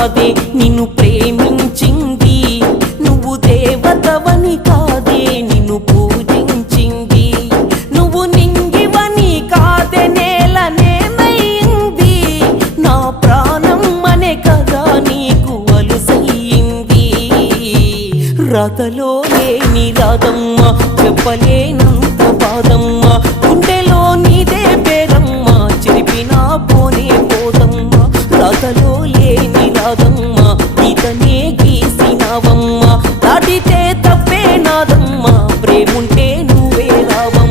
కాదే నిన్ను ప్రేమించింది. నువ్వు దేవతవని కాదే నిన్ను పూజించింది. నువ్వు నింగివని కాదే నేల నేమైంది నా ప్రాణం అనే కదా నీకు అలుసయ్యింది. రథలో లేని రాదమ్మ చెప్పలేనంత బాధమ్మ. గుండెలో నీదే పేరమ్మ చెరిపినా పోనే పోదమ్మ. రథలో కాదమ్మా ఇతనే గీసినావమ్మా. దాటితే తప్పే నాదమ్మా ప్రేముంటే నువ్వే రావమ్మా.